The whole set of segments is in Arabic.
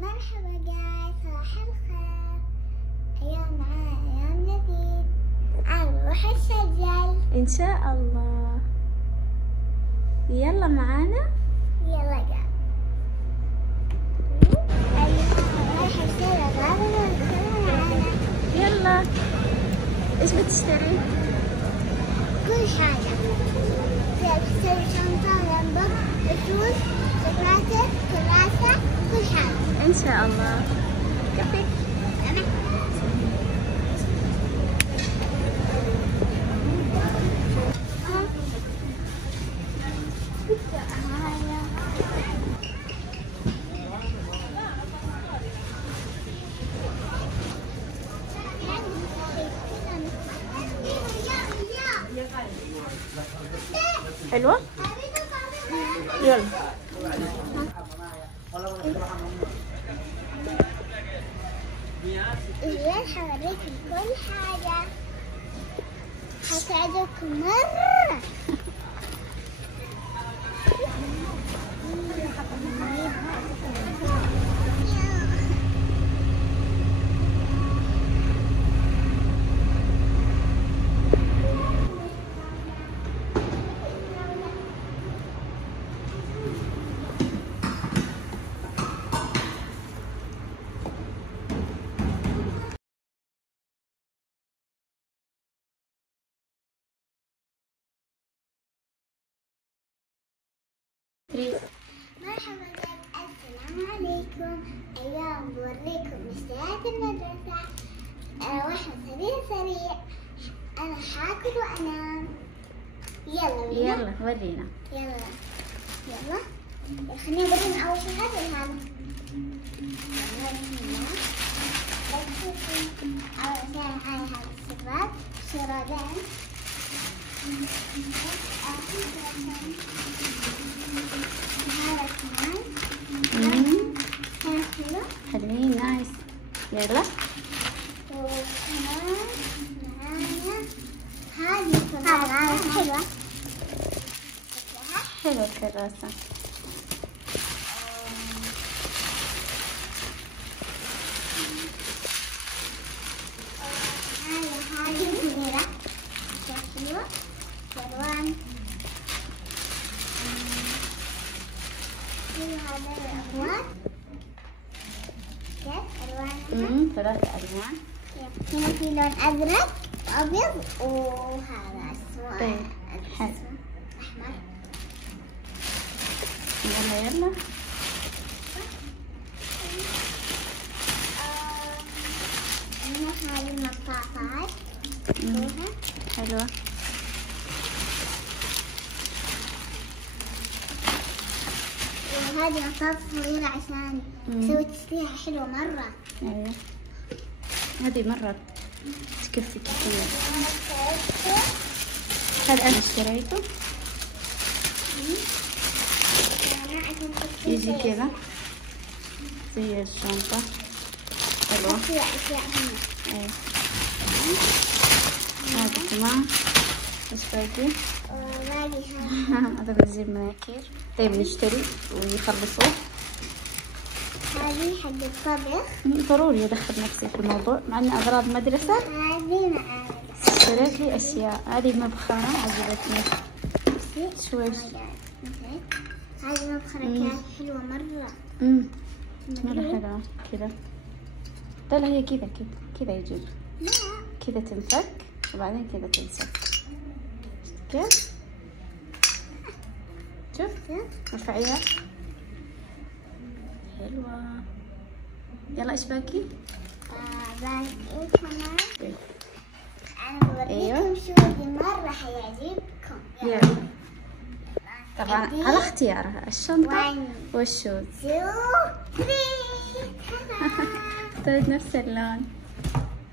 مرحبا جاي، صباح الخير. اليوم معانا يوم جديد، نروح نسجل إن شاء الله. يلا معانا. يلا جاي. رايحة اشتري غابة معانا. يلا. إيش بتشتري؟ كل حاجة. بشتري شنطة، لمبة، فلوس، شوكولاتة، كراسة، كل حاجة. إن شاء الله. كفي. حلوة؟ يلا. اليوم حوريكم كل حاجة، حساعدكم مرة. مرحبا بك، السلام عليكم. اليوم بوريكم مشتريات المدرسة. واحنا سريع. أنا حاكل وأنام. يلا بينا. يلا ورينا. يلا خليني أوريكم أول شيء هذا. أول شيء هذا الشباب شرابين. هذا كمان حلوين نايس. يلا. وكمان معايا هذه كمان حلوة. حلوة الكراسة. هذه كبيرة حلوة ألوان. هذا الألوان كيف ألوان؟ 3 ألوان. هنا في لون أزرق وأبيض وهذا أسود. طيب حلو. أحمر. يلا. هنا هذه المطاطات. حلوة. وهذه مطاطة صغيرة عشان تسوي تسريحة حلوة مرة. أيوة. هذه مرة تكفي كثير. هذا أنا اشتريته. يجي كذا زي الشنطة. حلوة. في أشياء هنا. أيوة. هذا كمان. إيش باقي؟ وباقي هذا بنزيل مناكير. طيب نشتري ويخلصوه. هذه حق الطبخ. ضروري أدخل نفسي في الموضوع مع إن أغراض مدرسة. هذه معانا. اشتريت لي أشياء. هذه مبخرة عجبتني شوي. هذه مبخرة كانت حلوة مرة. مرة حلوة كذا. لا هي كذا يجوز. لا كذا تنفك وبعدين كذا تنسك. كيف؟ شوف ارفعيها. حلوة. يلا ايش باقي؟ باقي كمان. طيب. أنا بوريكم شو مرة حيعجبكم. يلا. طبعا على اختيارها الشنطة 1 والشوز. 2 3. اخترت نفس اللون.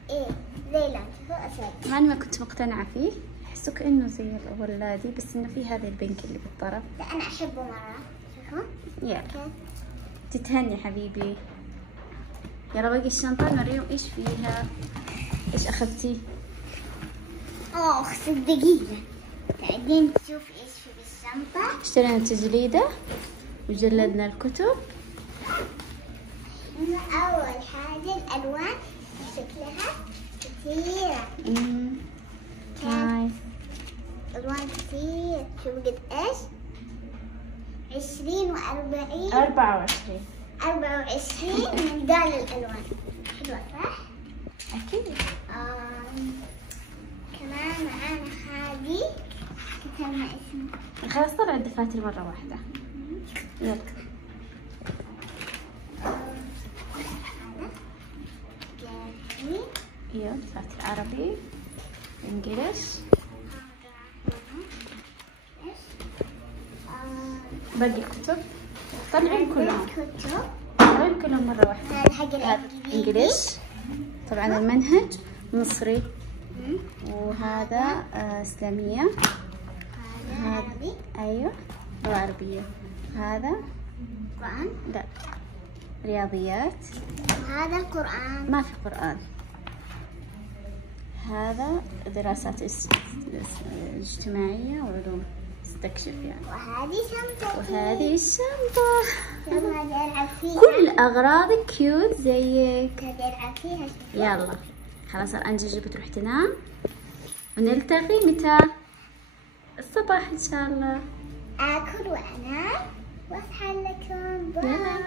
ايه زي لون شوفوا أسود. مع اني ما كنت مقتنعة فيه. احسه كأنه زي الولادي بس انه في هذا البنك اللي بالطرف. لا أنا أحبه مرة. شوفوا يلا كيف. تتهني حبيبي. يلا باقي الشنطة نوريهم ايش فيها. ايش اخذتي؟ دقيقة. قاعدين نشوف ايش في الشنطة. اشترينا تجليدة وجلدنا الكتب. الألوان شكلها كثيرة. نايس. ألوان كثير. شوفوا قد إيش؟ 20 و40. 24. 24 من دول الألوان. حلوة صح؟ أكيد. كمان معانا هذه كتبنا اسمها. خلاص طلع الدفاتر مرة واحدة. يلا. ايوه دفاتر عربي انجليش. باقي الكتب طلعين كلهم. طلعين كلهم مرة واحدة. هذا حق انجليش. طبعا المنهج مصري. وهذا اسلامية. هذا عربي. ايوه وعربية. هذا قرآن. لا رياضيات. وهذا القرآن. ما في قرآن. هذا دراسات اجتماعية وعلوم استكشف يعني. وهذه شنطتي. وهذه الشنطة. يلا ألعب فيها. كل أغراضك كيوت زيك. ألعب فيها. يلا خلاص الآن جيجي بتروح تنام ونلتقي متى؟ الصباح إن شاء الله. آكل وأنام وأصحى لكم. يلا.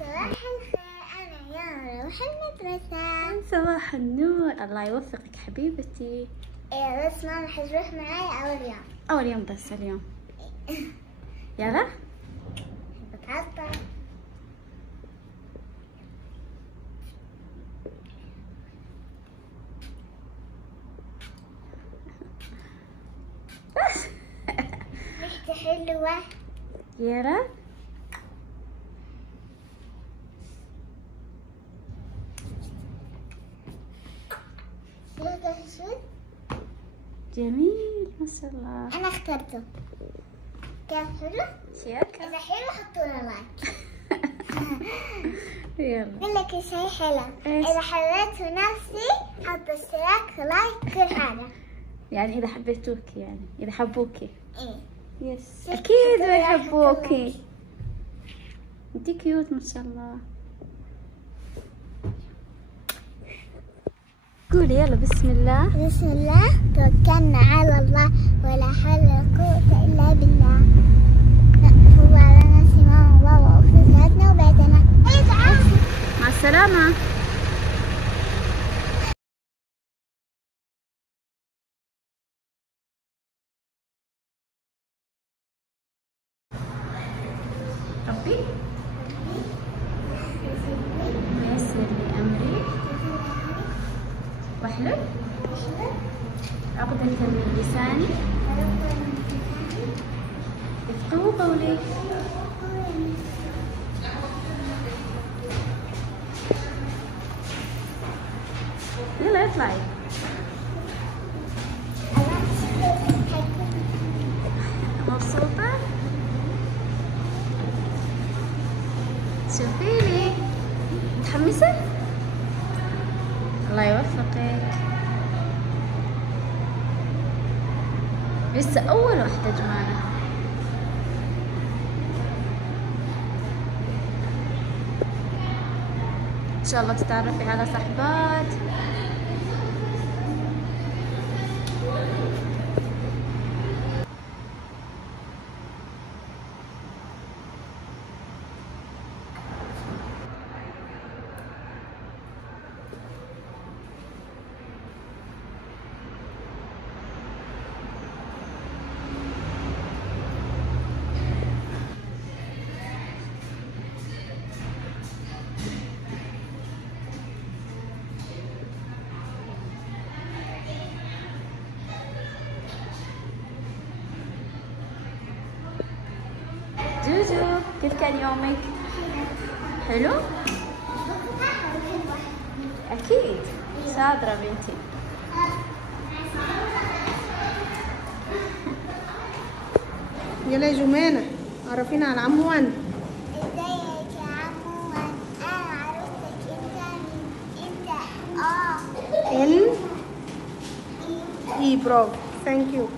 صباح الخير. أنا يلا أروح المدرسة. صباح النور. الله يوفقك حبيبتي. إيه بس ما راح تروح معاي أول يوم. أول يوم بس اليوم. يلا. بتعطل. ريحته حلوة. يلا. هذا أسود. جميل ما شاء الله. أنا اخترته. كان حلو؟ شيك. إذا حلو حطوا له لايك. يلا. أقول لك شيء حلو. إيش؟ إذا حبيتوا نفسي حطوا اشتراك ولايك كل حاجة. يعني إذا حبيتوك يعني إذا حبوكي. إيه. يس أكيد يحبوكي. انتي كيوت ما شاء الله. قولي يلا بسم الله. بسم الله توكلنا على الله ولا حول ولا قوة إلا بالله. هو على نفسي ماما وبابا وأختنا وبيتنا. مع السلامة. ربي ويسر لي أمري واحلل عقدة من لساني يفقهوا قولي. يلا اطلعي. مبسوطة؟ شوفيلي متحمسة؟ الله يوفقك. لسه أول واحدة جمانة. إن شاء الله تتعرفي على صحبات. جوجو كيف كان يومك؟ حلو؟ أكيد شاطرة بنتي. يلا يا جمانة عرفينا عن عمو وان. ازيك يا عمو؟ انا عروستك. انت مين؟ انت ان اي برافو ثانك يو.